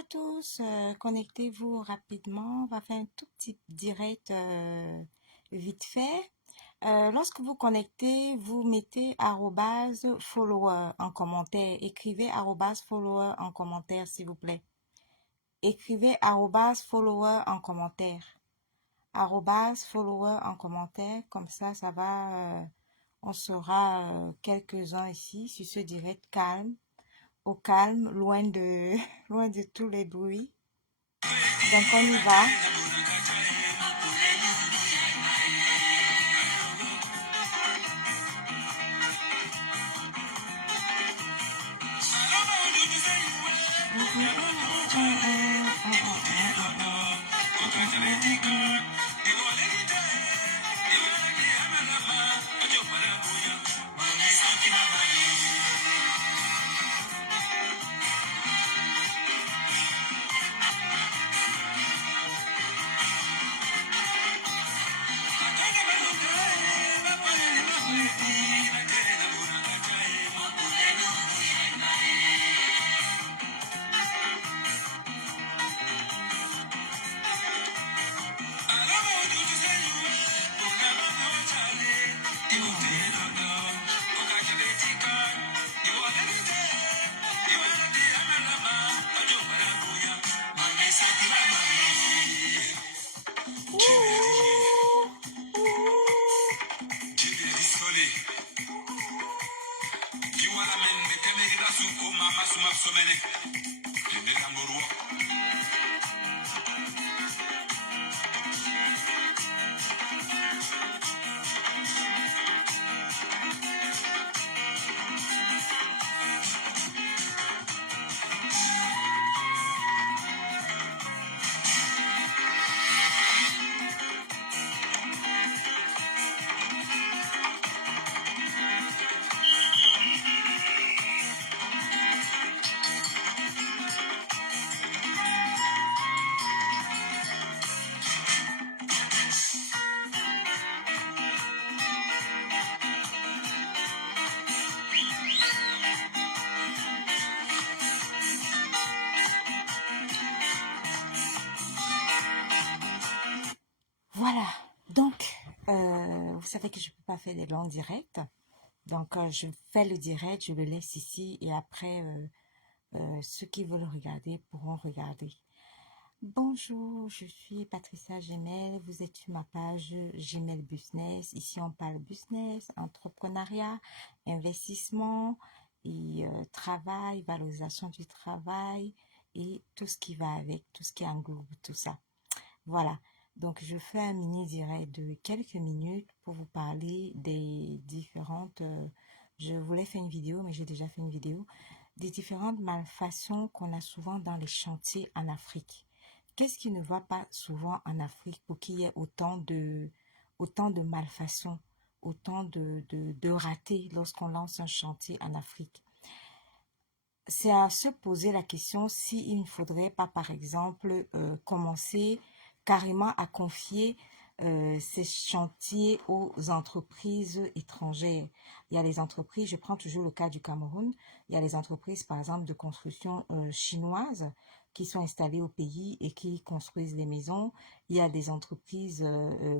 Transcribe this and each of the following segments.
à tous, connectez-vous rapidement. On va faire un tout petit direct vite fait. Lorsque vous connectez, vous mettez arrobase follower en commentaire. Écrivez arrobase follower en commentaire, s'il vous plaît. Écrivez arrobase follower en commentaire. Arrobase follower en commentaire. Comme ça va. On sera quelques-uns ici sur ce direct calme. Au calme, loin de tous les bruits. Donc on y va. Voilà, donc vous savez que je ne peux pas faire des longs directs. Donc je fais le direct, je le laisse ici et après ceux qui veulent regarder pourront regarder. Bonjour, je suis Patricia Gemel, vous êtes sur ma page Gemel Business. Ici on parle business, entrepreneuriat, investissement et travail, valorisation du travail et tout ce qui va avec, tout ce qui englobe tout ça. Voilà, donc je fais un mini direct de quelques minutes pour vous parler des différentes... je voulais faire une vidéo, mais j'ai déjà fait une vidéo. Des différentes malfaçons qu'on a souvent dans les chantiers en Afrique. Qu'est-ce qui ne va pas souvent en Afrique pour qu'il y ait autant de malfaçons, autant de ratés lorsqu'on lance un chantier en Afrique? C'est à se poser la question s'il ne faudrait pas, par exemple, commencer carrément à confier ces chantiers aux entreprises étrangères. Il y a les entreprises, je prends toujours le cas du Cameroun, il y a les entreprises, par exemple, de construction chinoises qui sont installées au pays et qui construisent les maisons. Il y a des entreprises,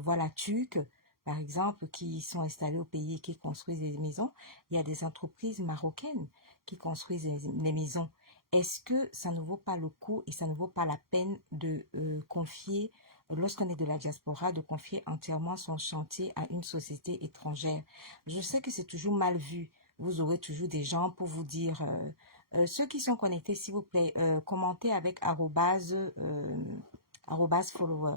voilà, turques, par exemple, qui sont installées au pays et qui construisent des maisons. Il y a des entreprises marocaines qui construisent les maisons. Est-ce que ça ne vaut pas le coup et ça ne vaut pas la peine de confier, lorsqu'on est de la diaspora, de confier entièrement son chantier à une société étrangère? Je sais que c'est toujours mal vu. Vous aurez toujours des gens pour vous dire... ceux qui sont connectés, s'il vous plaît, commentez avec arrobase follower.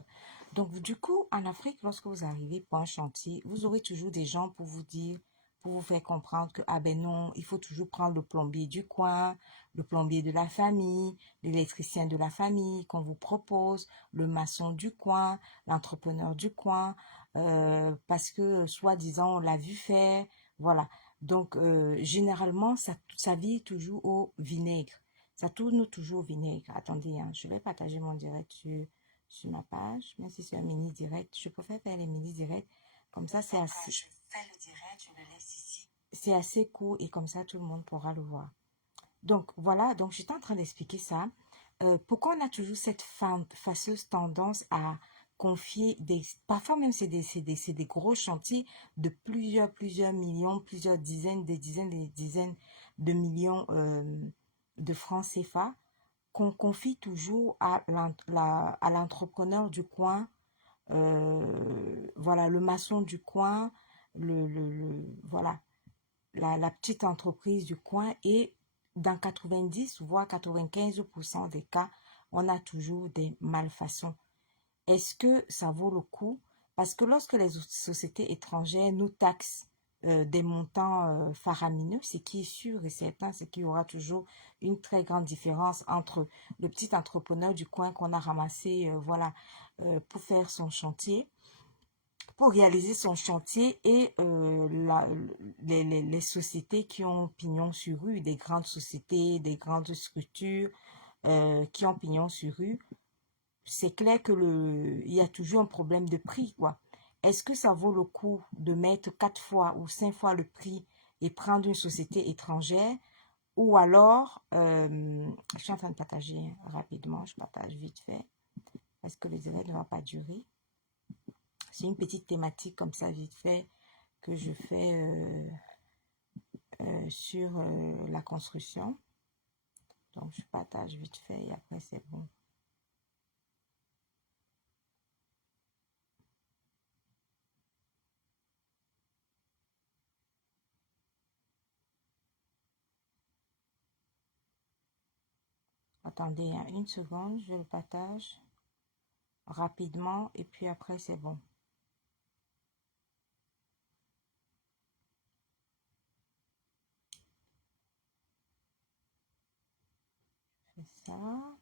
Donc, du coup, en Afrique, lorsque vous arrivez pour un chantier, vous aurez toujours des gens pour vous dire, pour vous faire comprendre que, ah ben non, il faut toujours prendre le plombier du coin, le plombier de la famille, l'électricien de la famille qu'on vous propose, le maçon du coin, l'entrepreneur du coin, parce que, soi-disant, on l'a vu faire, voilà. Donc, généralement, ça vire toujours au vinaigre. Ça tourne toujours au vinaigre. Attendez, hein, je vais partager mon direct sur ma page, même si c'est un mini direct. Je préfère faire les mini directs. Comme ça, c'est assez... Je fais le direct, je le laisse ici. C'est assez court et comme ça, tout le monde pourra le voir. Donc, voilà. Donc, j'étais en train d'expliquer ça. pourquoi on a toujours cette fâcheuse tendance à confier parfois même c'est des gros chantiers de plusieurs millions, plusieurs dizaines, des dizaines de millions de francs CFA qu'on confie toujours à à l'entrepreneur du coin, voilà, le maçon du coin, voilà, la petite entreprise du coin. Et dans 90 voire 95% des cas, on a toujours des malfaçons. Est-ce que ça vaut le coup? Parce que lorsque les sociétés étrangères nous taxent des montants faramineux, ce qui est sûr et certain, c'est qu'il y aura toujours une très grande différence entre le petit entrepreneur du coin qu'on a ramassé, voilà, pour faire son chantier, pour réaliser son chantier, et les sociétés qui ont pignon sur rue, des grandes sociétés, des grandes structures qui ont pignon sur rue. C'est clair que il y a toujours un problème de prix, quoi. Est-ce que ça vaut le coup de mettre 4 fois ou 5 fois le prix et prendre une société étrangère? Ou alors, je suis en train de partager rapidement, je partage vite fait, parce que le direct ne va pas durer. C'est une petite thématique comme ça, vite fait, que je fais sur la construction. Donc, je partage vite fait et après, c'est bon. Attendez hein, une seconde, je le partage rapidement et puis après, c'est bon. C'est ça.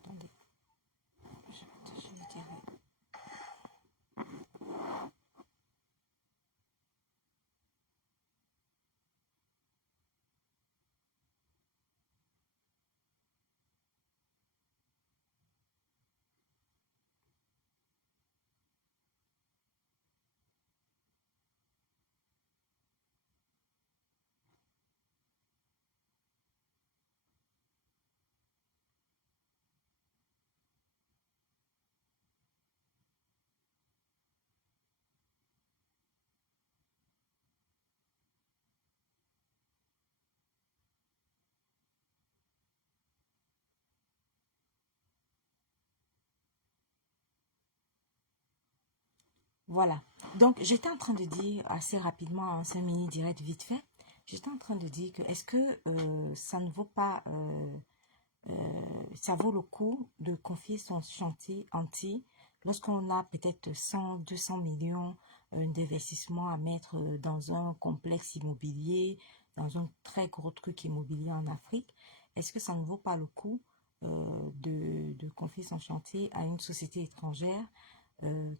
Attendez, je vous dirai. Voilà. Donc, j'étais en train de dire assez rapidement, en 5 minutes direct vite fait, j'étais en train de dire que est-ce que ça ne vaut pas, ça vaut le coup de confier son chantier entier lorsqu'on a peut-être 100, 200 millions d'investissement à mettre dans un complexe immobilier, dans un très gros truc immobilier en Afrique. Est-ce que ça ne vaut pas le coup de confier son chantier à une société étrangère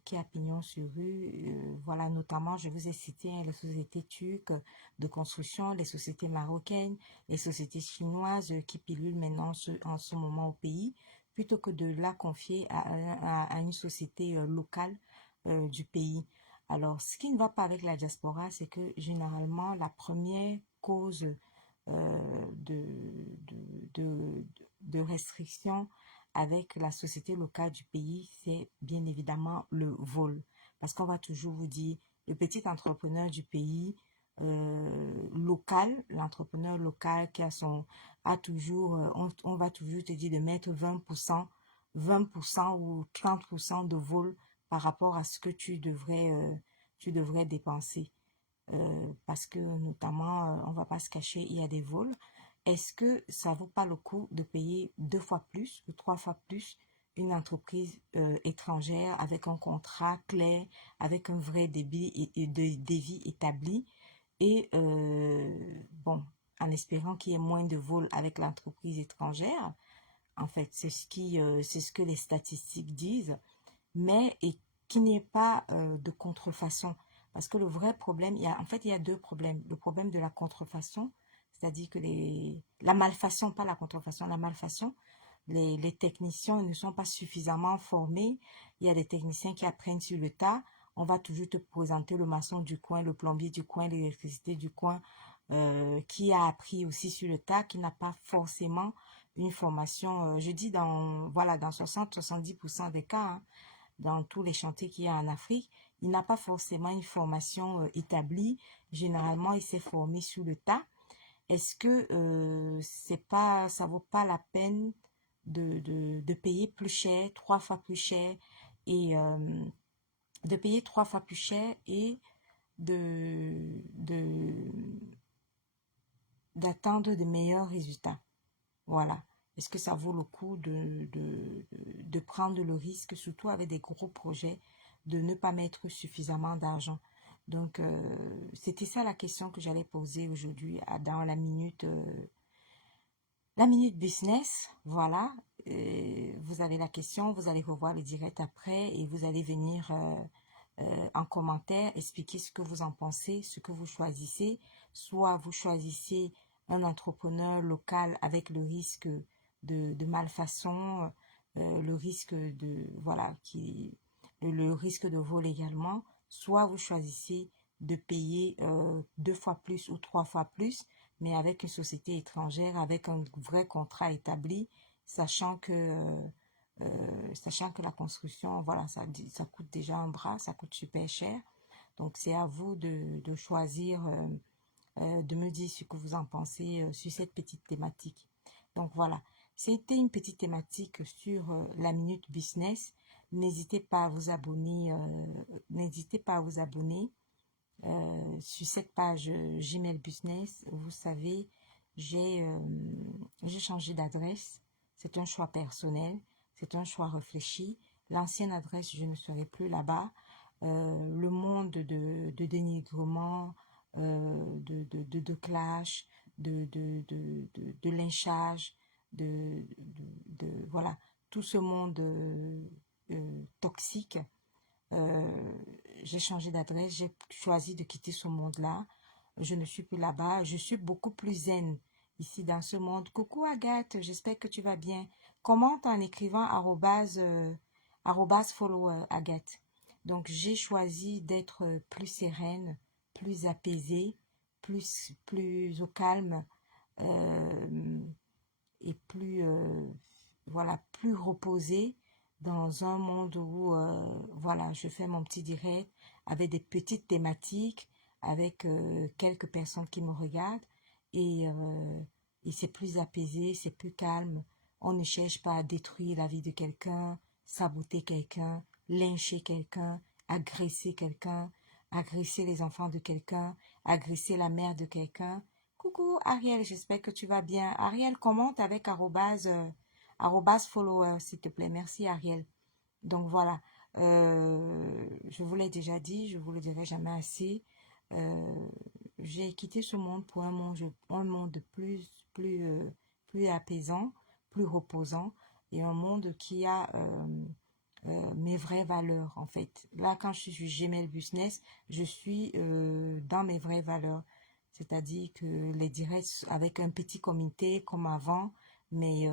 qui a pignon sur rue? Voilà, notamment, je vous ai cité hein, les sociétés turques de construction, les sociétés marocaines, les sociétés chinoises qui pilulent maintenant en ce moment au pays, plutôt que de la confier à une société locale du pays. Alors, ce qui ne va pas avec la diaspora, c'est que généralement, la première cause de, de restriction avec la société locale du pays, c'est bien évidemment le vol. Parce qu'on va toujours vous dire, le petit entrepreneur du pays local, l'entrepreneur local qui a a toujours, on va toujours te dire de mettre 20% ou 30% de vol par rapport à ce que tu devrais dépenser. Parce que notamment, on va pas se cacher, il y a des vols. Est-ce que ça vaut pas le coup de payer 2 fois plus ou 3 fois plus une entreprise étrangère avec un contrat clair, avec un vrai débit et de devis établi et bon, en espérant qu'il y ait moins de vols avec l'entreprise étrangère. En fait, c'est ce que les statistiques disent, mais et qu'il n'y ait pas de contrefaçon. Parce que le vrai problème, en fait, il y a deux problèmes. Le problème de la contrefaçon, c'est-à-dire que la malfaçon, pas la contrefaçon, la malfaçon, les techniciens ne sont pas suffisamment formés. Il y a des techniciens qui apprennent sur le tas. On va toujours te présenter le maçon du coin, le plombier du coin, l'électricité du coin, qui a appris aussi sur le tas, qui n'a pas forcément une formation, je dis voilà, dans 60-70% des cas, hein, dans tous les chantiers qu'il y a en Afrique, il n'a pas forcément une formation établie. Généralement, il s'est formé sur le tas. Est-ce que ça vaut pas la peine de payer plus cher, 3 fois plus cher, et de payer 3 fois plus cher et de d'attendre de meilleurs résultats? Voilà. Est-ce que ça vaut le coup de prendre le risque, surtout avec des gros projets, de ne pas mettre suffisamment d'argent? Donc, c'était ça la question que j'allais poser aujourd'hui dans la minute business. Voilà. Vous avez la question, vous allez revoir le direct après et vous allez venir en commentaire expliquer ce que vous en pensez, ce que vous choisissez. Soit vous choisissez un entrepreneur local avec le risque de malfaçon, le risque voilà, le risque de vol également, soit vous choisissez de payer 2 fois plus ou 3 fois plus, mais avec une société étrangère, avec un vrai contrat établi, sachant que la construction, voilà, ça coûte déjà un bras, ça coûte super cher. Donc, c'est à vous de choisir, de me dire ce que vous en pensez sur cette petite thématique. Donc, voilà. C'était une petite thématique sur la minute business. N'hésitez pas à vous abonner. N'hésitez pas à vous abonner sur cette page Gmail Business. Vous savez, j'ai changé d'adresse. C'est un choix personnel. C'est un choix réfléchi. L'ancienne adresse, je ne serai plus là-bas. Le monde de dénigrement, de clash, de lynchage, voilà, tout ce monde toxique. euh, j'ai changé d'adresse, j'ai choisi de quitter ce monde-là. Je ne suis plus là-bas, je suis beaucoup plus zen ici dans ce monde. Coucou Agathe, j'espère que tu vas bien. Commente en écrivant follower Agathe. Donc j'ai choisi d'être plus sereine, plus apaisée, plus au calme et voilà, plus reposée dans un monde où voilà, je fais mon petit direct avec des petites thématiques, avec quelques personnes qui me regardent et c'est plus apaisé, c'est plus calme. On ne cherche pas à détruire la vie de quelqu'un, saboter quelqu'un, lyncher quelqu'un, agresser quelqu'un, agresser les enfants de quelqu'un, agresser la mère de quelqu'un. Coucou Ariel, j'espère que tu vas bien. Ariel, commente avec arrobase follower, s'il te plaît. Merci Ariel. Donc voilà, je vous l'ai déjà dit, je vous le dirai jamais assez. Euh, j'ai quitté ce monde pour un monde plus apaisant, plus reposant et un monde qui a mes vraies valeurs en fait. Là, quand je suis sur Gmail Business, je suis dans mes vraies valeurs. C'est-à-dire que les directs avec un petit comité comme avant, mais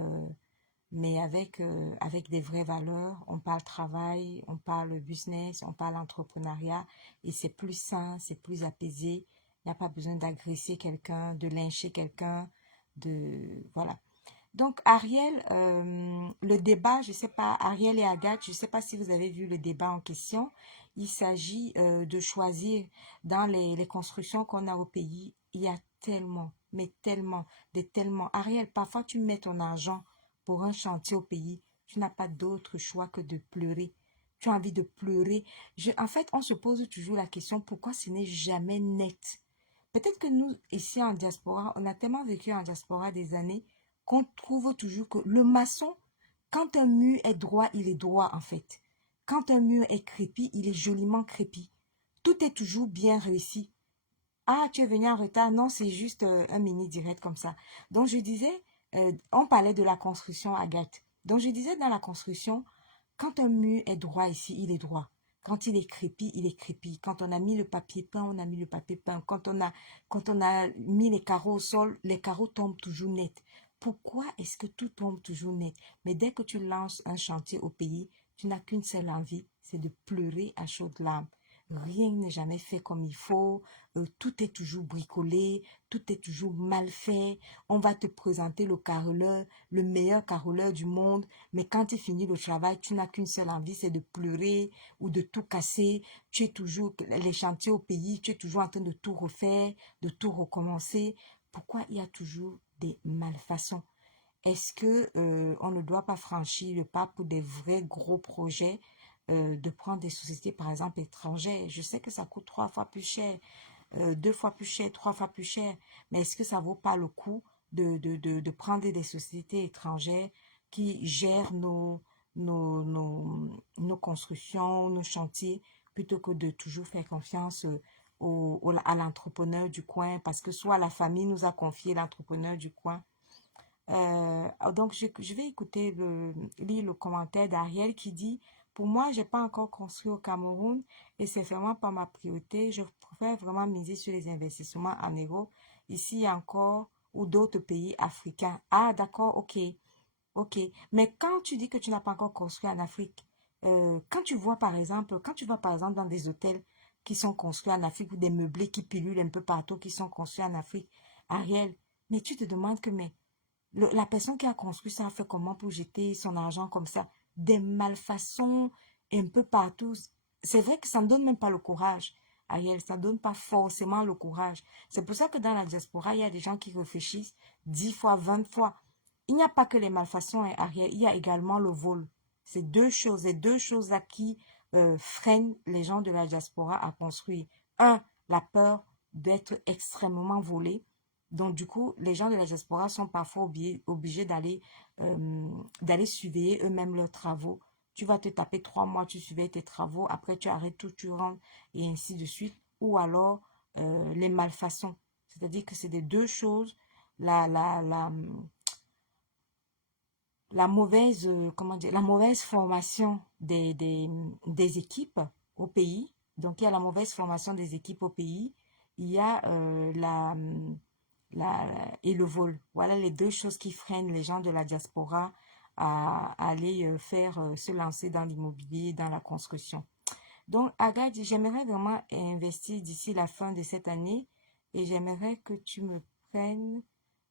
avec des vraies valeurs. On parle travail, on parle business, on parle entrepreneuriat et c'est plus sain, c'est plus apaisé. Il n'y a pas besoin d'agresser quelqu'un, de lyncher quelqu'un, voilà. Donc Ariel, le débat, je sais pas, Ariel et Agathe, je sais pas si vous avez vu le débat en question. Il s'agit de choisir dans les constructions qu'on a au pays. Il y a tellement, mais tellement, tellement. Ariel, parfois tu mets ton argent pour un chantier au pays. Tu n'as pas d'autre choix que de pleurer. Tu as envie de pleurer. En fait, on se pose toujours la question pourquoi ce n'est jamais net. Peut-être que nous, ici en diaspora, on a tellement vécu en diaspora des années qu'on trouve toujours que le maçon, quand un mur est droit, il est droit en fait. Quand un mur est crépi, il est joliment crépi. Tout est toujours bien réussi. Ah, tu es venu en retard. Non, c'est juste un mini direct comme ça. Donc, je disais, on parlait de la construction, Agathe. Donc, je disais dans la construction, quand un mur est droit ici, il est droit. Quand il est crépi, il est crépi. Quand on a mis le papier peint, on a mis le papier peint. Quand on a mis les carreaux au sol, les carreaux tombent toujours net. Pourquoi est-ce que tout tombe toujours net? Mais dès que tu lances un chantier au pays, tu n'as qu'une seule envie, c'est de pleurer à chaudes larmes. rien n'est jamais fait comme il faut, tout est toujours bricolé, tout est toujours mal fait. On va te présenter le carreleur, le meilleur carreleur du monde, mais quand tu finis le travail, tu n'as qu'une seule envie, c'est de pleurer ou de tout casser. Tu es toujours, les chantiers au pays, tu es toujours en train de tout refaire, de tout recommencer. Pourquoi il y a toujours des malfaçons? Est-ce que on ne doit pas franchir le pas pour des vrais gros projets, de prendre des sociétés par exemple étrangères? Je sais que ça coûte 3 fois plus cher, 2 fois plus cher, 3 fois plus cher, mais est-ce que ça vaut pas le coup de prendre des sociétés étrangères qui gèrent nos constructions, nos chantiers, plutôt que de toujours faire confiance à l'entrepreneur du coin, parce que soit la famille nous a confié l'entrepreneur du coin. Donc, je vais écouter lire le commentaire d'Ariel qui dit, pour moi, j'ai pas encore construit au Cameroun et c'est vraiment pas ma priorité. Je préfère vraiment miser sur les investissements en euros ici encore ou d'autres pays africains. Ah, d'accord, ok, ok. Mais quand tu dis que tu n'as pas encore construit en Afrique, quand tu vas par exemple dans des hôtels qui sont construits en Afrique ou des meublés qui pilulent un peu partout qui sont construits en Afrique, Ariel, mais tu te demandes que, mais la personne qui a construit ça a fait comment pour jeter son argent comme ça? Des malfaçons un peu partout. C'est vrai que ça ne donne même pas le courage, Ariel. Ça ne donne pas forcément le courage. C'est pour ça que dans la diaspora, il y a des gens qui réfléchissent 10 fois, 20 fois. Il n'y a pas que les malfaçons, hein, Ariel. Il y a également le vol. C'est les deux choses-là qui freinent les gens de la diaspora à construire. Un, la peur d'être extrêmement volé. Donc, du coup, les gens de la diaspora sont parfois obligés d'aller surveiller eux-mêmes leurs travaux. Tu vas te taper 3 mois, tu surveilles tes travaux, après tu arrêtes tout, tu rentres, et ainsi de suite. Ou alors, les malfaçons. C'est-à-dire que c'est des deux choses. La, la, la, comment dire, la mauvaise formation des équipes au pays. Donc, il y a la mauvaise formation des équipes au pays. Il y a et le vol. Voilà les deux choses qui freinent les gens de la diaspora à aller se lancer dans l'immobilier, dans la construction. Donc, Agathe, j'aimerais vraiment investir d'ici la fin de cette année et j'aimerais que tu me prennes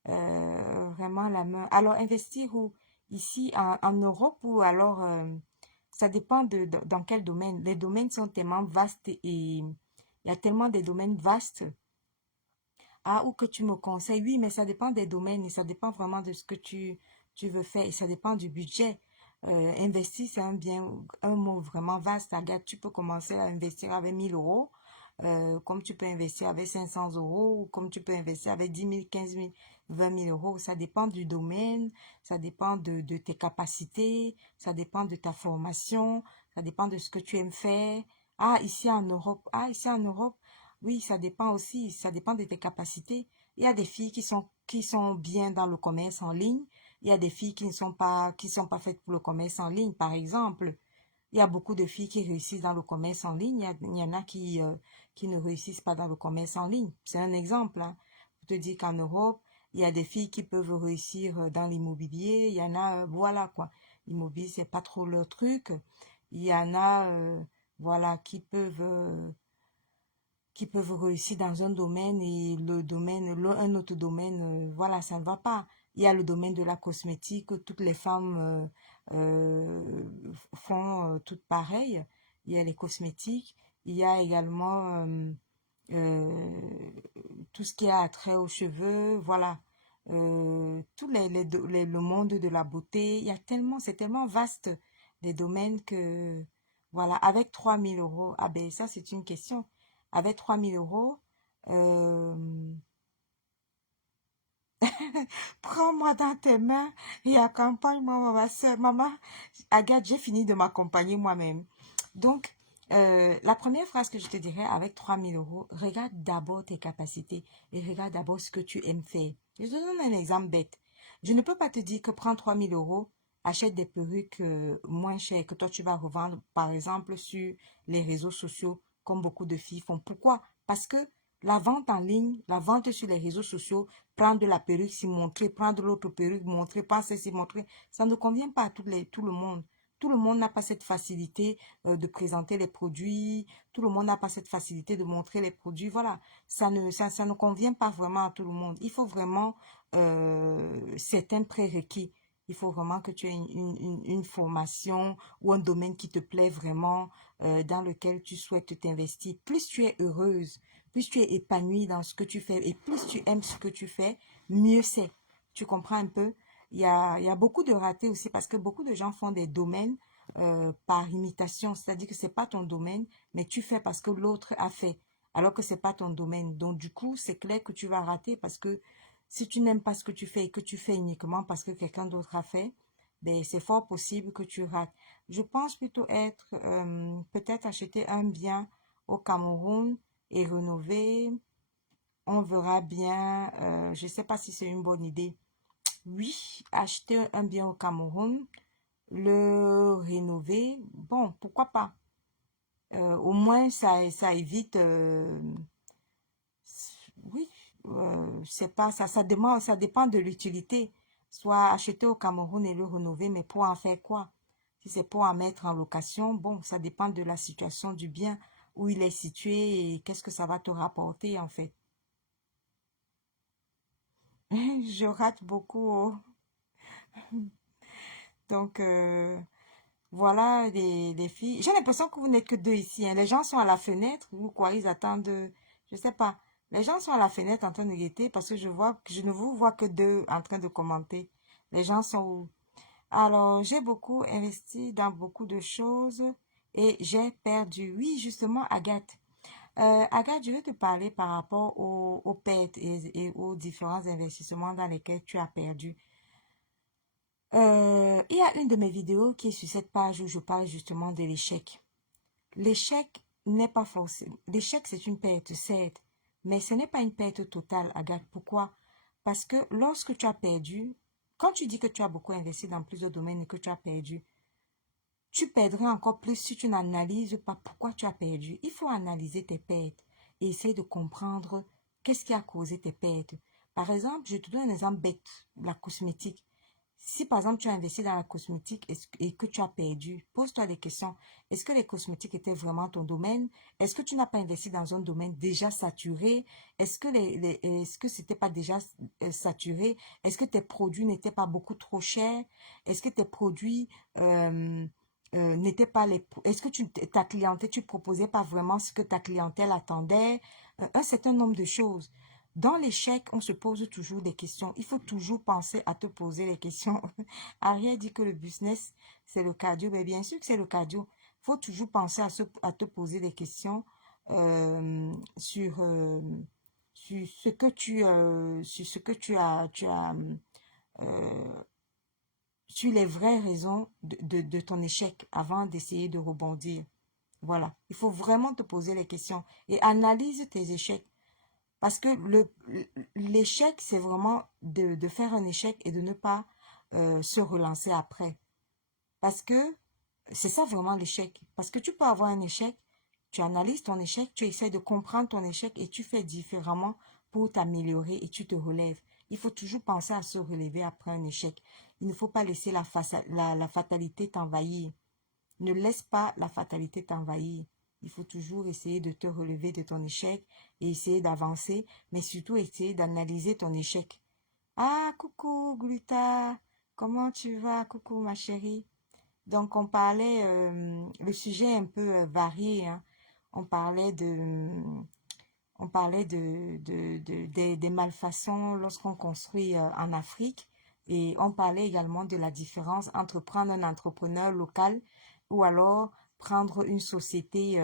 vraiment la main. Alors, investir où? Ici, en Europe ou alors, ça dépend dans quel domaine. Les domaines sont tellement vastes et il y a tellement de domaines vastes. Ah, ou que tu me conseilles. Oui, mais ça dépend des domaines et ça dépend vraiment de ce que tu veux faire et ça dépend du budget. Investir, c'est un mot vraiment vaste. Regarde, tu peux commencer à investir avec 1 000 euros, comme tu peux investir avec 500 euros, ou comme tu peux investir avec 10 000, 15 000, 20 000 euros. Ça dépend du domaine, ça dépend de tes capacités, ça dépend de ta formation, ça dépend de ce que tu aimes faire. Ici en Europe, oui, ça dépend aussi, ça dépend de tes capacités. Il y a des filles qui sont bien dans le commerce en ligne. Il y a des filles qui ne sont pas faites pour le commerce en ligne. Par exemple, il y a beaucoup de filles qui réussissent dans le commerce en ligne. Il y en a qui ne réussissent pas dans le commerce en ligne. C'est un exemple, hein. Pour te dire qu'en Europe, il y a des filles qui peuvent réussir dans l'immobilier. Il y en a, voilà quoi. L'immobilier, c'est pas trop leur truc. Il y en a, voilà, qui peuvent réussir dans un domaine et un autre domaine, voilà, ça ne va pas. Il y a le domaine de la cosmétique, où toutes les femmes font toutes pareilles. Il y a les cosmétiques, il y a également euh, tout ce qui a trait aux cheveux, voilà. Tous le monde de la beauté, c'est tellement vaste des domaines que, voilà, avec 3 000 euros, ah ben ça c'est une question. Avec 3 000 euros, euh, prends-moi dans tes mains et accompagne-moi, ma soeur. Maman, Agathe, j'ai fini de m'accompagner moi-même. Donc, la première phrase que je te dirais avec 3 000 euros, regarde d'abord tes capacités et regarde d'abord ce que tu aimes faire. Je te donne un exemple bête. Je ne peux pas te dire que prends 3 000 euros, achète des perruques moins chères que toi tu vas revendre, par exemple, sur les réseaux sociaux, comme beaucoup de filles font. Pourquoi? Parce que la vente en ligne, la vente sur les réseaux sociaux, prendre la perruque s'y montrer, prendre l'autre perruque, montrer, pas celle-ci montrer, ça ne convient pas à tout le monde. Tout le monde n'a pas cette facilité de présenter les produits. Tout le monde n'a pas cette facilité de montrer les produits. Voilà, ça ne convient pas vraiment à tout le monde. Il faut vraiment certains prérequis. Il faut vraiment que tu aies une formation ou un domaine qui te plaît vraiment, dans lequel tu souhaites t'investir. Plus tu es heureuse, plus tu es épanouie dans ce que tu fais et plus tu aimes ce que tu fais, mieux c'est. Tu comprends un peu? Il y a beaucoup de ratés aussi parce que beaucoup de gens font des domaines par imitation. C'est-à-dire que c'est pas ton domaine, mais tu fais parce que l'autre a fait, alors que c'est pas ton domaine. Donc du coup, c'est clair que tu vas rater parce que si tu n'aimes pas ce que tu fais et que tu fais uniquement parce que quelqu'un d'autre a fait, ben, c'est fort possible que tu rates. Je pense plutôt peut-être acheter un bien au Cameroun et rénover. On verra bien. Je ne sais pas si c'est une bonne idée. Oui, acheter un bien au Cameroun, le rénover, bon, pourquoi pas. Au moins, ça évite, oui, c'est pas, ça dépend de l'utilité. Soit acheter au Cameroun et le rénover, mais pour en faire quoi? Si c'est pour en mettre en location, bon, ça dépend de la situation du bien, où il est situé et qu'est-ce que ça va te rapporter, en fait. Je rate beaucoup, oh. Donc, voilà les filles. J'ai l'impression que vous n'êtes que deux ici, hein. Les gens sont à la fenêtre ou quoi, ils attendent, je sais pas. Les gens sont à la fenêtre en train de guetter parce que je ne vous vois que deux en train de commenter. Les gens sont où? Alors, j'ai beaucoup investi dans beaucoup de choses et j'ai perdu. Oui, justement, Agathe. Agathe, je vais te parler par rapport aux pertes et aux différents investissements dans lesquels tu as perdu. Il y a une de mes vidéos qui est sur cette page où je parle justement de l'échec. L'échec n'est pas forcé. L'échec, c'est une perte, certes, mais ce n'est pas une perte totale, Agathe. Pourquoi? Parce que lorsque tu as perdu, quand tu dis que tu as beaucoup investi dans plusieurs domaines et que tu as perdu, tu perdrais encore plus si tu n'analyses pas pourquoi tu as perdu. Il faut analyser tes pertes et essayer de comprendre qu'est-ce qui a causé tes pertes. Par exemple, je te donne un exemple bête, la cosmétique. Si par exemple tu as investi dans la cosmétique et que tu as perdu, pose-toi des questions. Est-ce que les cosmétiques étaient vraiment ton domaine? Est-ce que tu n'as pas investi dans un domaine déjà saturé? Est-ce que c'était pas déjà saturé? Est-ce que tes produits n'étaient pas beaucoup trop chers? Est-ce que tes produits n'étaient pas est-ce que ta clientèle, tu proposais pas vraiment ce que ta clientèle attendait? Un certain nombre de choses. Dans l'échec, on se pose toujours des questions. Il faut toujours penser à te poser les questions. Ariel dit que le business, c'est le cardio. Mais bien sûr que c'est le cardio. Il faut toujours penser à te poser des questions euh, sur, euh, sur ce que tu as euh, sur les vraies raisons de ton échec avant d'essayer de rebondir. Voilà. Il faut vraiment te poser les questions et analyse tes échecs. Parce que l'échec, c'est vraiment de faire un échec et de ne pas se relancer après. Parce que c'est ça vraiment l'échec. Parce que tu peux avoir un échec, tu analyses ton échec, tu essaies de comprendre ton échec et tu fais différemment pour t'améliorer et tu te relèves. Il faut toujours penser à se relever après un échec. Il ne faut pas laisser la fatalité t'envahir. Ne laisse pas la fatalité t'envahir. Il faut toujours essayer de te relever de ton échec et essayer d'avancer, mais surtout essayer d'analyser ton échec. Ah, coucou, Gluta. Comment tu vas? Coucou, ma chérie. Donc, le sujet est un peu varié, hein. On parlait des malfaçons lorsqu'on construit en Afrique et on parlait également de la différence entre prendre un entrepreneur local ou alors prendre une société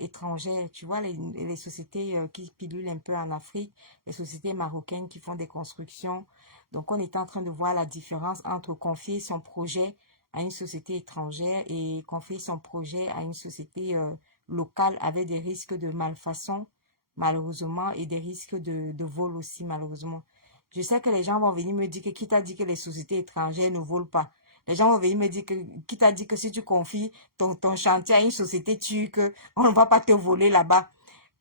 étrangère. Tu vois, les sociétés qui pilulent un peu en Afrique, les sociétés marocaines qui font des constructions. Donc, on est en train de voir la différence entre confier son projet à une société étrangère et confier son projet à une société locale avec des risques de malfaçon, malheureusement, et des risques de vol aussi, malheureusement. Je sais que les gens vont venir me dire que qui t'a dit que les sociétés étrangères ne volent pas. Les gens vont venir me dire que qui t'a dit que si tu confies ton chantier à une société turque, on ne va pas te voler là-bas.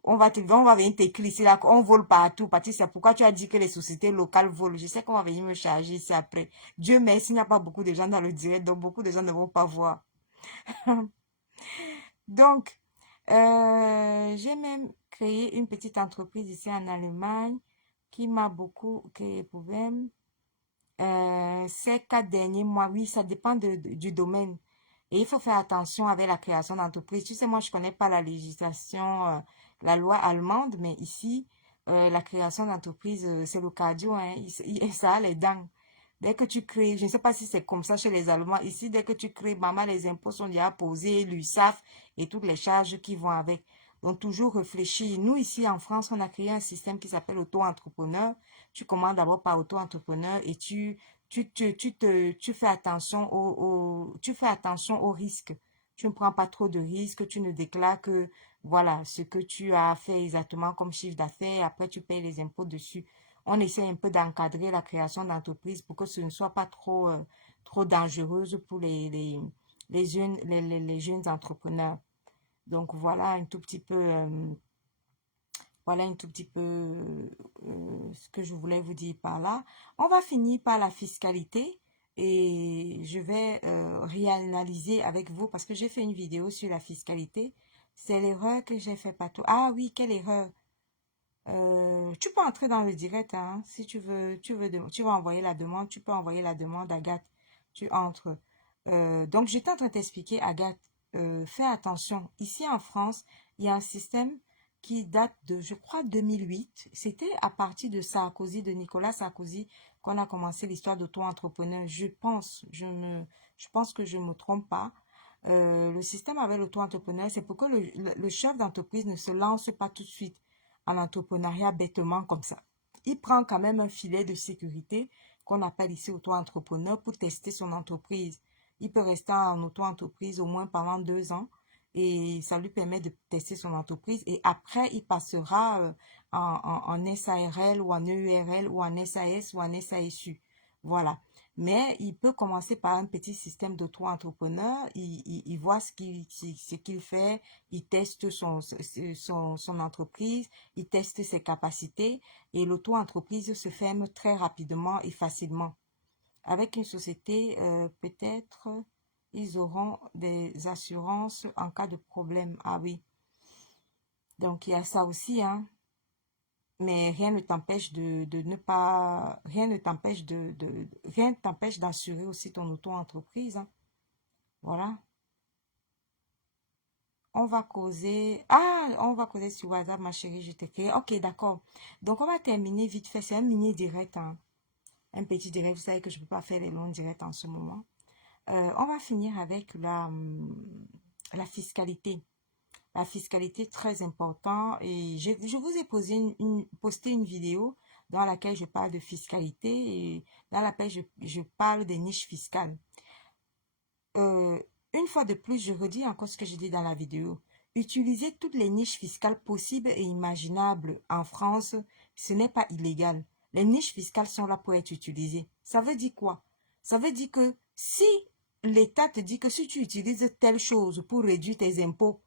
on va venir t'écrire ici, là, on vole partout. Patricia, pourquoi tu as dit que les sociétés locales volent? Je sais qu'on va venir me charger ici après. Dieu merci, il n'y a pas beaucoup de gens dans le direct, donc beaucoup de gens ne vont pas voir. Donc, j'ai même créé une petite entreprise ici en Allemagne qui m'a beaucoup créé problème. Ces 4 derniers mois, oui, ça dépend du domaine. Et il faut faire attention avec la création d'entreprise. Tu sais, moi, je connais pas la législation, la loi allemande, mais ici, la création d'entreprise, c'est le cardio, hein, ça a les dents. Dès que tu crées, je ne sais pas si c'est comme ça chez les Allemands, ici, dès que tu crées, maman, les impôts sont déjà posés, l'URSSAF et toutes les charges qui vont avec. Donc, toujours réfléchir. Nous, ici, en France, on a créé un système qui s'appelle auto-entrepreneur. Tu commandes d'abord par auto-entrepreneur et tu fais attention tu fais attention aux risques. Tu ne prends pas trop de risques, tu ne déclares que, voilà, ce que tu as fait exactement comme chiffre d'affaires, après tu payes les impôts dessus. On essaie un peu d'encadrer la création d'entreprise pour que ce ne soit pas trop dangereuse pour les jeunes entrepreneurs. Donc voilà un tout petit peu, ce que je voulais vous dire par là. On va finir par la fiscalité et je vais réanalyser avec vous parce que j'ai fait une vidéo sur la fiscalité. C'est l'erreur que j'ai fait partout. Ah oui, quelle erreur. Tu peux entrer dans le direct, hein, si tu vas envoyer la demande, tu peux envoyer la demande à Agathe. Tu entres. Donc, j'étais en train de t'expliquer, Agathe, fais attention. Ici en France, il y a un système qui date de, je crois, 2008. C'était à partir de Sarkozy, de Nicolas Sarkozy, qu'on a commencé l'histoire d'auto-entrepreneur. Je pense que je ne me trompe pas. Le système avec l'auto-entrepreneur, c'est pour que le chef d'entreprise ne se lance pas tout de suite à l'entrepreneuriat bêtement comme ça. Il prend quand même un filet de sécurité qu'on appelle ici auto-entrepreneur pour tester son entreprise. Il peut rester en auto-entreprise au moins pendant 2 ans et ça lui permet de tester son entreprise et après il passera en SARL ou en EURL ou en SAS ou en SASU. Voilà. Mais il peut commencer par un petit système d'auto-entrepreneur. Il voit ce qu'il fait, il teste son entreprise, il teste ses capacités et l'auto-entreprise se ferme très rapidement et facilement. Avec une société, peut-être, ils auront des assurances en cas de problème. Ah oui. Donc, il y a ça aussi, hein. Mais rien ne t'empêche de ne pas, rien ne t'empêche rien ne t'empêche d'assurer aussi ton auto-entreprise, hein. Voilà. On va causer sur WhatsApp, ma chérie, je t'écris. Ok, d'accord. Donc, on va terminer vite fait. C'est un mini direct, hein. Un petit direct. Vous savez que je ne peux pas faire les longs directs en ce moment. On va finir avec la fiscalité. La fiscalité, très important. Et je vous ai posté une vidéo dans laquelle je parle de fiscalité et dans laquelle je parle des niches fiscales. Une fois de plus, je redis encore ce que j'ai dit dans la vidéo. Utiliser toutes les niches fiscales possibles et imaginables en France, ce n'est pas illégal. Les niches fiscales sont là pour être utilisées. Ça veut dire quoi? Ça veut dire que si l'État te dit que si tu utilises telle chose pour réduire tes impôts,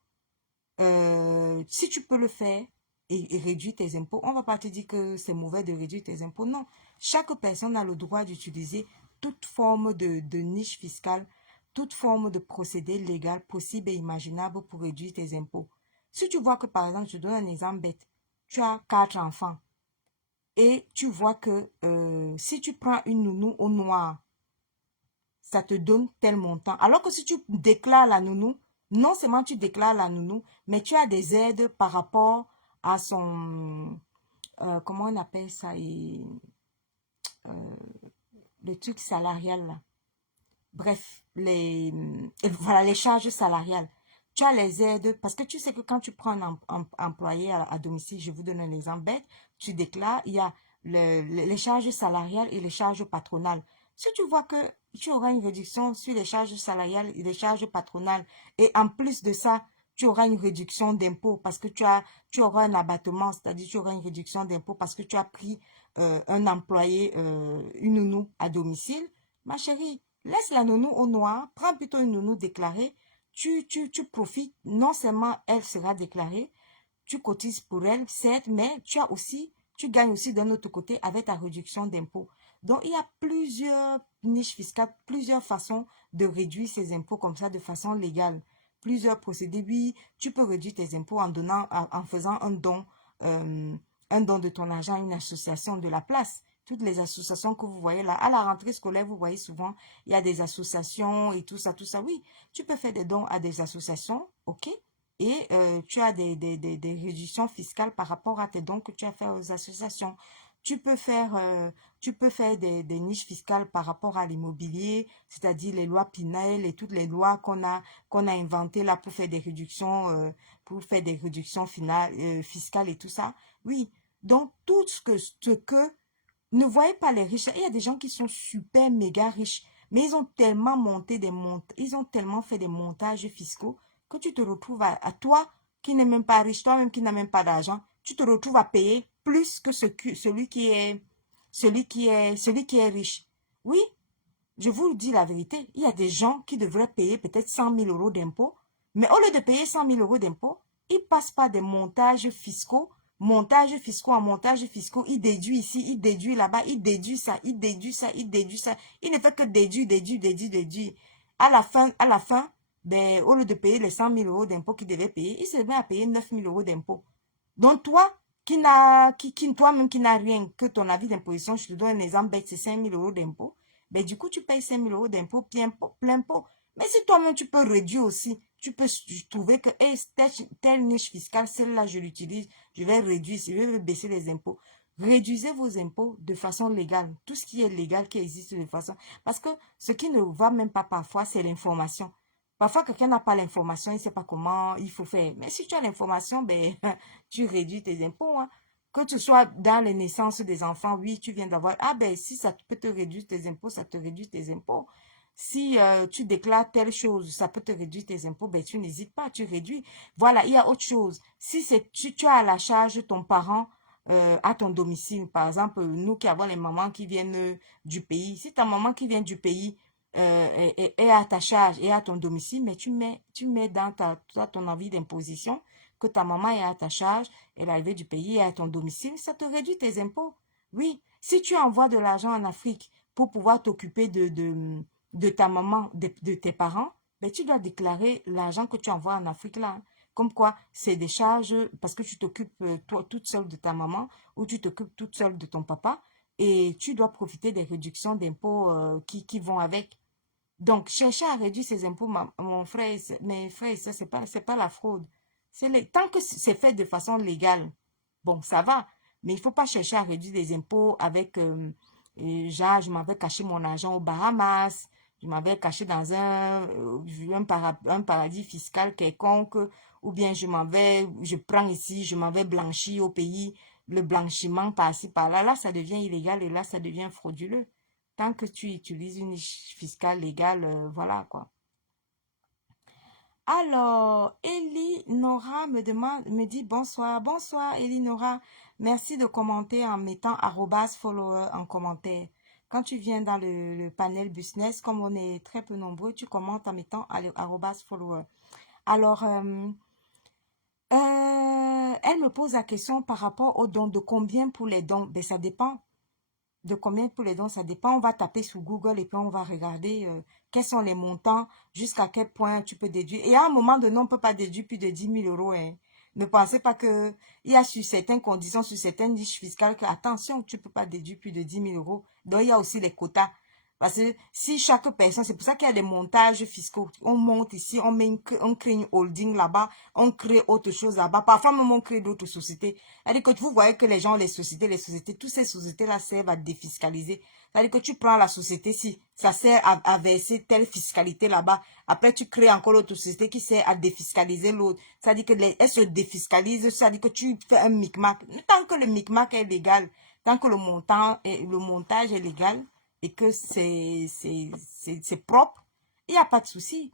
si tu peux le faire et réduire tes impôts, on ne va pas te dire que c'est mauvais de réduire tes impôts. Non, chaque personne a le droit d'utiliser toute forme de niche fiscale, toute forme de procédé légal possible et imaginable pour réduire tes impôts. Si tu vois que, par exemple, je donne un exemple bête, tu as 4 enfants et tu vois que si tu prends une nounou au noir, ça te donne tel montant. Alors que si tu déclares la nounou, non seulement tu déclares la nounou, mais tu as des aides par rapport à son, comment on appelle ça, le truc salarial là. Bref, voilà, les charges salariales. Tu as les aides, parce que tu sais que quand tu prends un employé à domicile, je vous donne un exemple bête, tu déclares, il y a les charges salariales et les charges patronales. Si tu vois que tu auras une réduction sur les charges salariales et les charges patronales, et en plus de ça, tu auras une réduction d'impôt parce que tu auras un abattement, c'est-à-dire tu auras une réduction d'impôt parce que tu as pris un employé, une nounou à domicile, ma chérie, laisse la nounou au noir, prends plutôt une nounou déclarée, tu profites, non seulement elle sera déclarée, tu cotises pour elle, certes, mais tu gagnes aussi d'un autre côté avec ta réduction d'impôts. Donc, il y a plusieurs niches fiscales, plusieurs façons de réduire ces impôts comme ça de façon légale. Plusieurs procédés. Oui, tu peux réduire tes impôts en en faisant un don de ton argent à une association de la place. Toutes les associations que vous voyez là, à la rentrée scolaire, vous voyez souvent, il y a des associations et tout ça, tout ça. Oui, tu peux faire des dons à des associations, ok? Et tu as des réductions fiscales par rapport à tes dons que tu as fait aux associations. Tu peux faire, tu peux faire des niches fiscales par rapport à l'immobilier, c'est-à-dire les lois Pinel et toutes les lois qu'on a inventées là pour faire des réductions finales, fiscales et tout ça. Oui, donc tout ce que ne voyez pas les riches. Il y a des gens qui sont super méga riches, mais ils ont tellement ils ont tellement fait des montages fiscaux que tu te retrouves à toi qui n'es même pas riche, toi-même qui n'as même pas d'argent, tu te retrouves à payer plus que celui qui est riche. Oui, je vous le dis la vérité, il y a des gens qui devraient payer peut-être 100 000 € d'impôts, mais au lieu de payer 100 000 € d'impôts, ils passent par des montages fiscaux en montages fiscaux, ils déduisent ici, ils déduisent là-bas, ils déduisent ça, ils déduisent ça, ils déduisent ça. Ils ne font que déduire. À la fin, ben, au lieu de payer les 100 000 € d'impôts qu'ils devaient payer, ils se mettent à payer 9 000 € d'impôts. Donc toi, toi-même qui n'as rien que ton avis d'imposition, je te donne un exemple bête, c'est 5 000 € d'impôts. Ben, du coup, tu payes 5 000 € d'impôts, plein pot. Mais si toi-même, tu peux réduire aussi, tu peux trouver que hey, telle niche fiscale, celle-là, je l'utilise, je vais réduire, je vais baisser les impôts. Réduisez vos impôts de façon légale. Tout ce qui est légal, qui existe de façon... Parce que ce qui ne va même pas parfois, c'est l'information. Parfois, quelqu'un n'a pas l'information, il ne sait pas comment il faut faire. Mais si tu as l'information, ben, tu réduis tes impôts. Hein. Que tu sois dans les naissances des enfants, oui, tu viens d'avoir... Ah ben, si ça peut te réduire tes impôts, ça te réduit tes impôts. Si tu déclares telle chose, ça peut te réduire tes impôts, ben tu n'hésites pas, tu réduis. Voilà, il y a autre chose. Si tu as à la charge ton parent à ton domicile, par exemple, nous qui avons les mamans qui viennent du pays, si ta maman qui vient du pays est à ta charge et à ton domicile, mais tu mets dans ton avis d'imposition que ta maman est à ta charge, elle est arrivée du pays et à ton domicile, ça te réduit tes impôts. Oui, si tu envoies de l'argent en Afrique pour pouvoir t'occuper de ta maman, de tes parents, ben, tu dois déclarer l'argent que tu envoies en Afrique là. Comme quoi, c'est des charges parce que tu t'occupes toi toute seule de ta maman ou tu t'occupes toute seule de ton papa et tu dois profiter des réductions d'impôts qui vont avec. Donc, chercher à réduire ses impôts, mon frère, mes frères, ça, c'est pas la fraude. Tant que c'est fait de façon légale, bon, ça va. Mais il ne faut pas chercher à réduire des impôts avec, genre, je m'avais caché mon argent aux Bahamas, je m'avais caché dans un paradis fiscal quelconque, ou bien je prends ici, je m'avais blanchi au pays, le blanchiment par-ci, par-là, là, ça devient illégal et là, ça devient frauduleux. Tant que tu utilises une niche fiscale légale, voilà quoi. Alors, Elinora me dit bonsoir. Bonsoir, Elinora. Merci de commenter en mettant arrobas follower en commentaire. Quand tu viens dans le panel business, comme on est très peu nombreux, tu commentes en mettant arrobas follower. Alors, elle me pose la question par rapport aux dons. De combien pour les dons? Ben, ça dépend. De combien pour les dons, ça dépend. On va taper sur Google et puis on va regarder quels sont les montants, jusqu'à quel point tu peux déduire. Et à un moment donné, on ne peut pas déduire plus de 10 000 €. Hein. Ne pensez pas que il y a sur certaines conditions, sur certaines niches fiscales, que attention, tu ne peux pas déduire plus de 10 000 €. Donc, il y a aussi les quotas. Parce que si chaque personne, c'est pour ça qu'il y a des montages fiscaux. On monte ici, on crée une holding là-bas, on crée autre chose là-bas. Parfois même, on crée d'autres sociétés. C'est-à-dire que vous voyez que les sociétés, toutes ces sociétés-là servent à défiscaliser. C'est-à-dire que tu prends la société, si ça sert à verser telle fiscalité là-bas. Après, tu crées encore l'autre société qui sert à défiscaliser l'autre. C'est-à-dire que elles se défiscalisent, c'est-à-dire que tu fais un micmac. Tant que le micmac est légal, tant que le montage est légal, et que c'est propre, il n'y a pas de souci.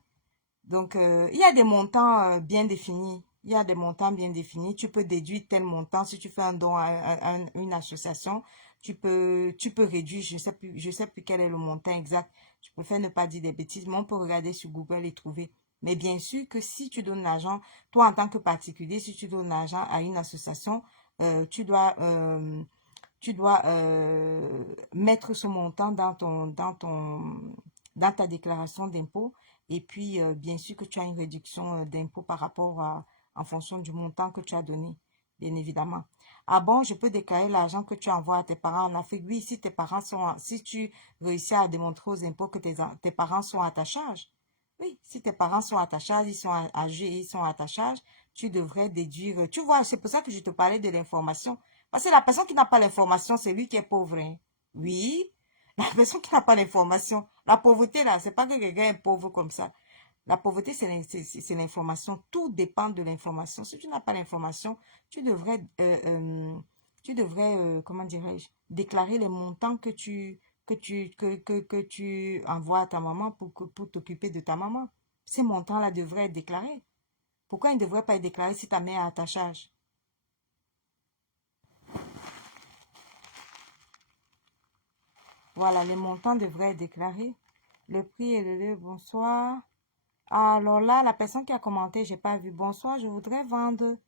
Donc, il y a des montants bien définis. Il y a des montants bien définis. Tu peux déduire tel montant. Si tu fais un don à une association, tu peux réduire. Je sais plus quel est le montant exact. Je préfère ne pas dire des bêtises, mais on peut regarder sur Google et trouver. Mais bien sûr que si tu donnes l'argent, toi en tant que particulier, si tu donnes l'argent à une association, euh, tu dois, euh, tu dois mettre ce montant dans ta déclaration d'impôt. Et puis, bien sûr que tu as une réduction d'impôt par rapport en fonction du montant que tu as donné, bien évidemment. Ah bon, je peux déclarer l'argent que tu envoies à tes parents en Afrique. Oui, si tes parents si tu réussis à démontrer aux impôts que tes parents sont à ta charge. Oui, si tes parents sont à ta charge, ils sont âgés, ils sont à ta charge, tu devrais déduire. Tu vois, c'est pour ça que je te parlais de l'information. Parce que la personne qui n'a pas l'information, c'est lui qui est pauvre, hein. Oui, la personne qui n'a pas l'information. La pauvreté, là, c'est pas que quelqu'un est pauvre comme ça. La pauvreté, c'est l'information. Tout dépend de l'information. Si tu n'as pas l'information, tu devrais, comment dirais-je, déclarer les montants que tu envoies à ta maman pour t'occuper de ta maman. Ces montants-là devraient être déclarés. Pourquoi ils ne devraient pas être déclarés si ta mère est à ta charge? Voilà, les montants devraient être déclarés. Le prix est le lieu. Bonsoir. Alors là, la personne qui a commenté, j'ai pas vu. Bonsoir, je voudrais vendre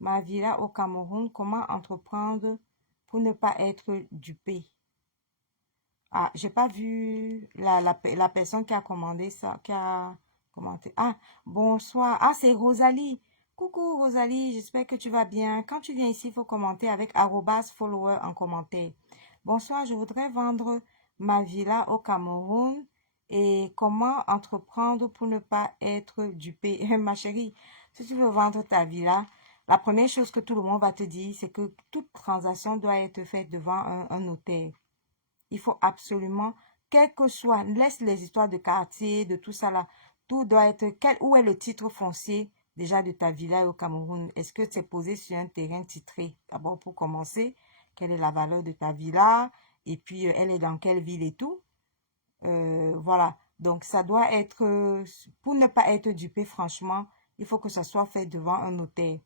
ma villa au Cameroun. Comment entreprendre pour ne pas être dupé? Ah, j'ai pas vu la personne qui a commandé ça, qui a commenté. Ah, bonsoir. Ah, c'est Rosalie. Coucou Rosalie, j'espère que tu vas bien. Quand tu viens ici, il faut commenter avec arrobas follower en commentaire. Bonsoir, je voudrais vendre ma villa au Cameroun et comment entreprendre pour ne pas être dupé. Ma chérie, si tu veux vendre ta villa, la première chose que tout le monde va te dire, c'est que toute transaction doit être faite devant un notaire. Il faut absolument, quel que soit, laisse les histoires de quartier, de tout ça là, tout doit être, où est le titre foncier déjà de ta villa au Cameroun? Est-ce que c'est posé sur un terrain titré? D'abord, pour commencer, quelle est la valeur de ta villa? Et puis, elle est dans quelle ville et tout? Voilà. Donc, ça doit être, pour ne pas être dupé, franchement, il faut que ça soit fait devant un notaire.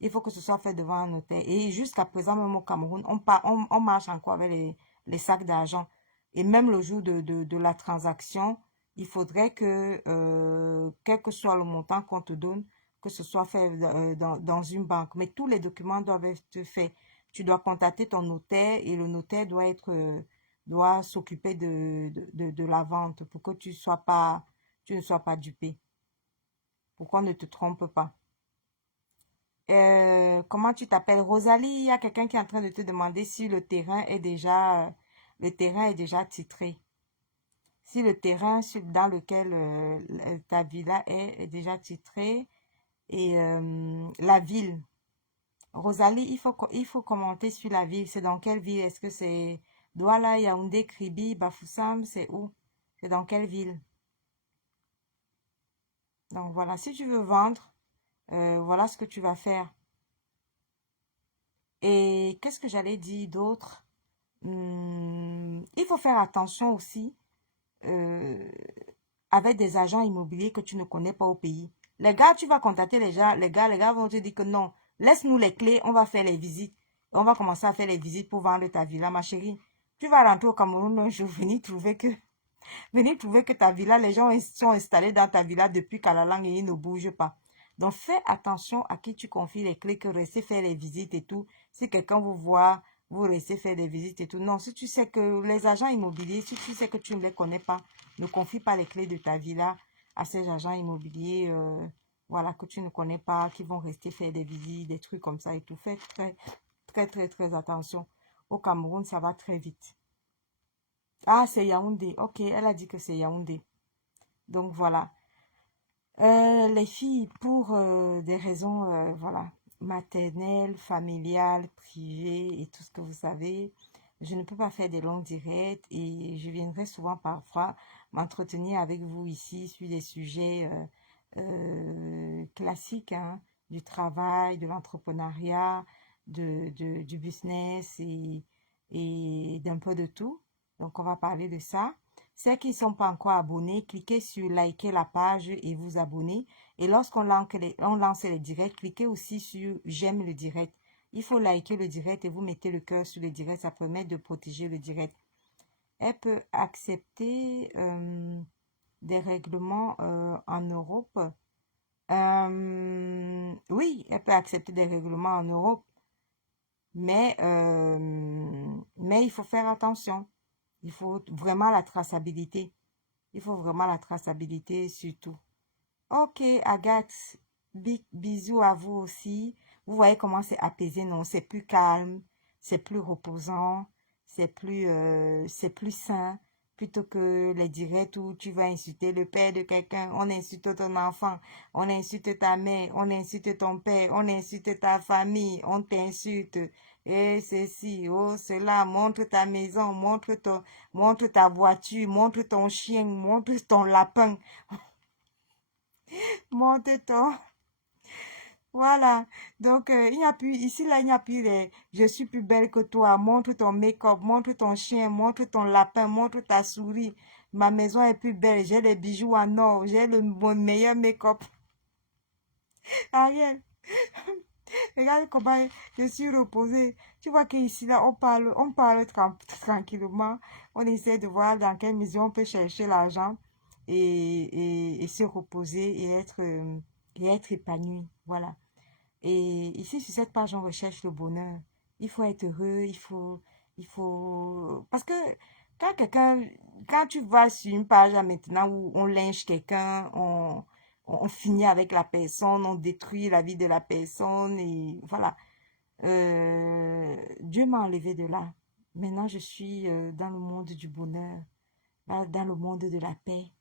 Il faut que ce soit fait devant un notaire. Et jusqu'à présent, même au Cameroun, on marche encore avec les sacs d'argent. Et même le jour de la transaction, il faudrait que, quel que soit le montant qu'on te donne, que ce soit fait dans une banque. Mais tous les documents doivent être faits. Tu dois contacter ton notaire et le notaire doit s'occuper de la vente pour que tu ne sois pas dupé. Pour qu'on ne te trompe pas. Comment tu t'appelles? Rosalie, il y a quelqu'un qui est en train de te demander si le terrain est déjà titré. Si le terrain dans lequel ta villa est déjà titré et la ville. Rosalie, il faut commenter sur la ville. C'est dans quelle ville? Est-ce que c'est Douala, Yaoundé, Kribi, Bafoussam? C'est où? C'est dans quelle ville? Donc voilà, si tu veux vendre, voilà ce que tu vas faire. Et qu'est-ce que j'allais dire d'autre? Il faut faire attention aussi euh, avec des agents immobiliers que tu ne connais pas au pays. Les gars, tu vas contacter les gens, les gars vont te dire que non, laisse-nous les clés, on va faire les visites. On va commencer à faire les visites pour vendre ta villa, ma chérie. Tu vas rentrer au Cameroun un jour, venir trouver que ta villa, les gens sont installés dans ta villa depuis qu'à la langue et ils ne bougent pas. Donc, fais attention à qui tu confies les clés, que restez faire les visites et tout. Si quelqu'un vous voit, vous restez faire des visites et tout. Non, si tu sais que les agents immobiliers, si tu sais que tu ne les connais pas, ne confie pas les clés de ta villa à ces agents immobiliers, voilà, que tu ne connais pas, qui vont rester faire des visites, des trucs comme ça et tout. Fais très, très, très, très attention. Au Cameroun, ça va très vite. Ah, c'est Yaoundé. Ok, elle a dit que c'est Yaoundé. Donc voilà. Les filles, pour des raisons voilà, maternelles, familiales, privées et tout ce que vous savez, je ne peux pas faire des longs directs et je viendrai souvent parfois m'entretenir avec vous ici sur des sujets classiques, hein, du travail, de l'entrepreneuriat, du business et d'un peu de tout. Donc, on va parler de ça. Ceux qui ne sont pas encore abonnés, cliquez sur liker la page et vous abonner. Et lorsqu'on lance les directs, cliquez aussi sur j'aime le direct. Il faut liker le direct et vous mettez le cœur sur le direct. Ça permet de protéger le direct. Elle peut accepter des règlements en Europe. Oui, elle peut accepter des règlements en Europe, mais il faut faire attention. Il faut vraiment la traçabilité. Il faut vraiment la traçabilité surtout. Ok, Agathe, bisous à vous aussi. Vous voyez comment c'est apaisé, non? C'est plus calme, c'est plus reposant, c'est plus sain. Plutôt que les directs où tu vas insulter le père de quelqu'un, on insulte ton enfant, on insulte ta mère, on insulte ton père, on insulte ta famille, on t'insulte. Et ceci, oh cela, montre ta maison, montre ta voiture, montre ton chien, montre ton lapin, montre ton... Voilà. Donc, il n'y a plus, ici, là, il n'y a plus les, je suis plus belle que toi, montre ton make-up, montre ton chien, montre ton lapin, montre ta souris. Ma maison est plus belle, j'ai des bijoux en or, j'ai le mon meilleur make-up. Ariel, regarde comment je suis reposée. Tu vois qu'ici, là, on parle tranquillement. On essaie de voir dans quelle maison on peut chercher l'argent et se reposer et être épanoui. Voilà. Et ici, sur cette page, on recherche le bonheur. Il faut être heureux, parce que quand quelqu'un, quand tu vas sur une page là, maintenant où on lynche quelqu'un, on finit avec la personne, on détruit la vie de la personne et voilà. Dieu m'a enlevé de là. Maintenant, je suis dans le monde du bonheur, dans le monde de la paix,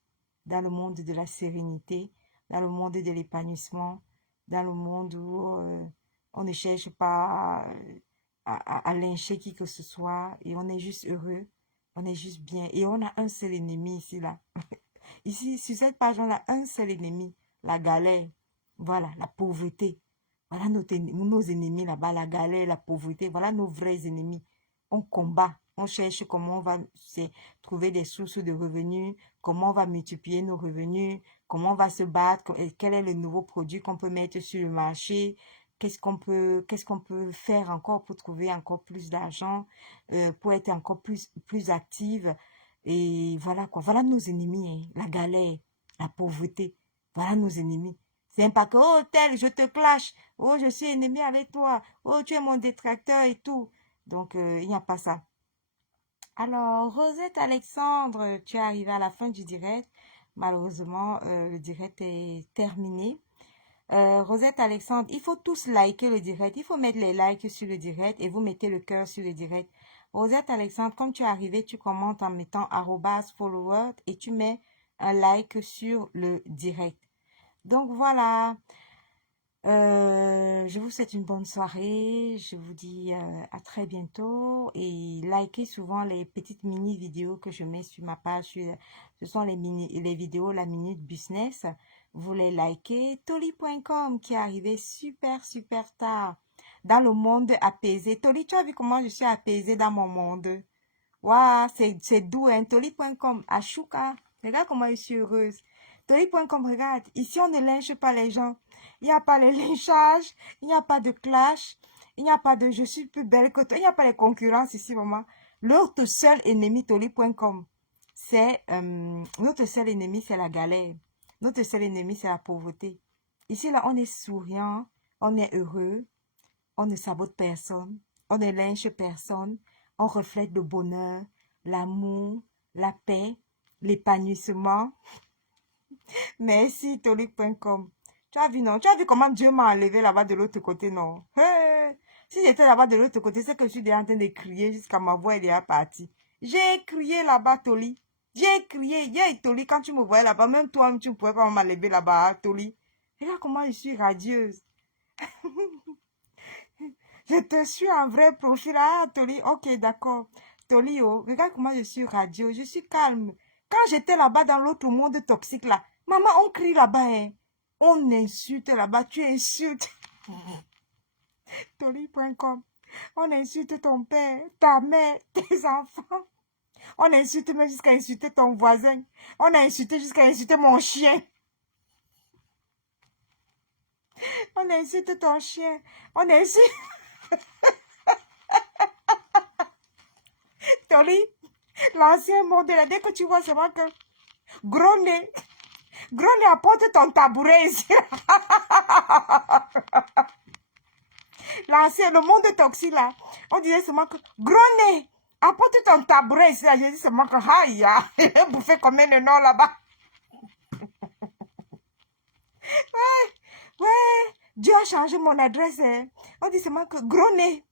dans le monde de la sérénité, dans le monde de l'épanouissement, dans le monde où on ne cherche pas à lyncher qui que ce soit et on est juste heureux, on est juste bien. Et on a un seul ennemi ici, là. Ici, sur cette page, on a un seul ennemi, la galère. Voilà, la pauvreté. Voilà nos ennemis là-bas, la galère, la pauvreté. Voilà nos vrais ennemis. On combat, on cherche comment on va trouver des sources de revenus, comment on va multiplier nos revenus, comment on va se battre, et quel est le nouveau produit qu'on peut mettre sur le marché, qu'est-ce qu'on peut faire encore pour trouver encore plus d'argent, pour être encore plus active. Et voilà quoi, voilà nos ennemis, hein. La galère, la pauvreté, voilà nos ennemis. C'est pas que, oh tel, je te clash, oh je suis ennemi avec toi, oh tu es mon détracteur et tout. Donc il n'y a pas ça. Alors, Rosette Alexandre, tu es arrivée à la fin du direct. Malheureusement, le direct est terminé. Rosette Alexandre, il faut tous liker le direct. Il faut mettre les likes sur le direct et vous mettez le cœur sur le direct. Rosette Alexandre, comme tu es arrivé, tu commentes en mettant @follower et tu mets un like sur le direct. Donc voilà. Je vous souhaite une bonne soirée. Je vous dis à très bientôt et likez souvent les petites mini vidéos que je mets sur ma page. Ce sont les vidéos La Minute Business. Vous les likez. Toli.com qui est arrivé super tard dans le monde apaisé. Toli, tu as vu comment je suis apaisée dans mon monde? Waouh, c'est doux, hein. Toli.com, Ashuka. Regarde comment je suis heureuse. Toli.com, regarde. Ici, on ne lynche pas les gens. Il n'y a pas le lynchage. Il n'y a pas de clash. Il n'y a pas de je suis plus belle que toi. Il n'y a pas de concurrence ici, maman. L'autre seul ennemi, Toli.com, notre seul ennemi, c'est la galère. Notre seul ennemi, c'est la pauvreté. Ici, là, on est souriant. On est heureux. On ne sabote personne. On ne lynche personne. On reflète le bonheur, l'amour, la paix, l'épanouissement. Merci, tolique.com. Tu as vu, non? Tu as vu comment Dieu m'a enlevé là-bas de l'autre côté, non? Hey! Si j'étais là-bas de l'autre côté, c'est que je suis déjà en train de crier jusqu'à ma voix est déjà partie. J'ai crié là-bas, Toli. J'ai crié. Yeah, Toli, quand tu me voyais là-bas, même toi, tu ne pouvais pas m'enlever là-bas, hein, Toli. Regarde comment je suis radieuse. Je te suis en vrai profil. Ah, Toli, ok, d'accord. Toli, oh, regarde comment je suis radio. Je suis calme. Quand j'étais là-bas dans l'autre monde toxique, là, maman, on crie là-bas, hein. On insulte là-bas, tu insultes. Toli.com. On insulte ton père, ta mère, tes enfants. On insulte même jusqu'à insulter ton voisin. On a insulté jusqu'à insulter mon chien. On insulte ton chien. On insulte... Toli, l'ancien monde là, dès que tu vois seulement que Gros nez. Gros nez, apporte ton tabouret ici. L'ancien, le monde toxique là. On disait seulement que, gros nez, apporte ton tabouret ici. J'ai dit seulement que, aïe, il est bouffé combien de noms là-bas. Ouais, Dieu a changé mon adresse. Hein. On dit seulement que, gros nez,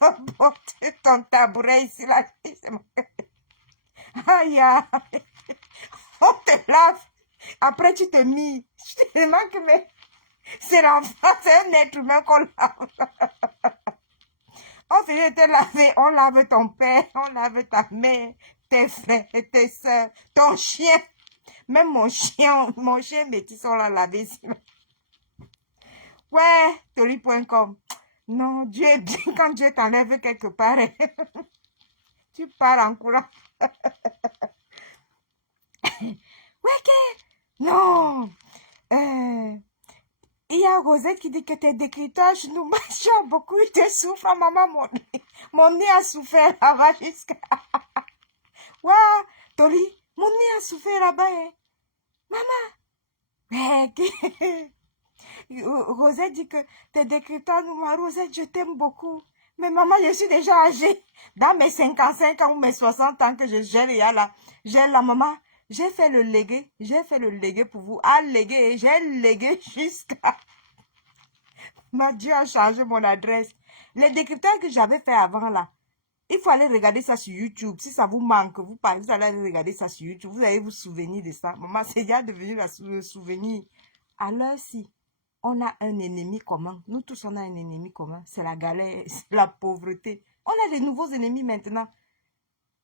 apporte ton tabouret ici là. Aïe, on te lave. Après, tu te mis. Je te demande que, mais c'est l'enfant, c'est un être humain qu'on lave. On s'est été lavé, on lave ton père, on lave ta mère, tes frères, tes soeurs, ton chien. Même mon chien métis, on l'a lavé ici. Ouais, Tori.com. Non, Dieu est bien quand Dieu t'enlève quelque part. Tu pars en courant. Ouais, que... Non. Il y a Rosette qui dit que tes décryptages nous marchent beaucoup. Il te souffre, maman. Mon nez a souffert là-bas jusqu'à... Ouais, Tori, mon nez a souffert là-bas. Hein. Maman. Rosette dit que tes décryptages nous marchent. Rosette, je t'aime beaucoup. Mais maman, je suis déjà âgée. Dans mes 55 ans ou mes 60 ans que je gère là, j'ai la maman. J'ai fait le légué pour vous. Ah, légué, j'ai légué jusqu'à... Ma Dieu a changé mon adresse. Les décryptages que j'avais fait avant là, il faut aller regarder ça sur YouTube. Si ça vous manque, vous allez regarder ça sur YouTube. Vous allez vous souvenir de ça. Maman, c'est déjà devenu le souvenir. Alors si on a un ennemi commun, nous tous on a un ennemi commun, c'est la galère, c'est la pauvreté. On a des nouveaux ennemis maintenant.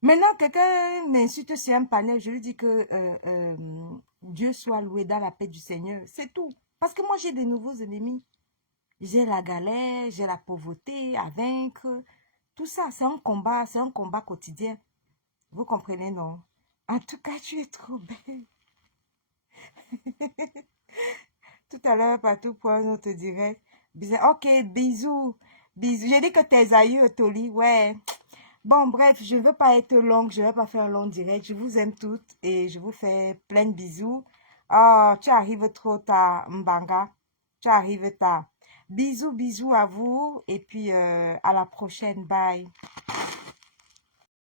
Maintenant, quelqu'un m'insulte sur un panel, je lui dis que Dieu soit loué dans la paix du Seigneur. C'est tout. Parce que moi, j'ai des nouveaux ennemis. J'ai la galère, j'ai la pauvreté à vaincre. Tout ça, c'est un combat quotidien. Vous comprenez, non? En tout cas, tu es trop belle. Tout à l'heure, partout pour un autre direct. Ok, bisous. Bisous. J'ai dit que tes aïeux, Toli, ouais. Bon, bref, je ne veux pas être longue, je ne vais pas faire un long direct. Je vous aime toutes et je vous fais plein de bisous. Oh, tu arrives trop tard, Mbanga. Tu arrives tard. Bisous, bisous à vous et puis à la prochaine. Bye.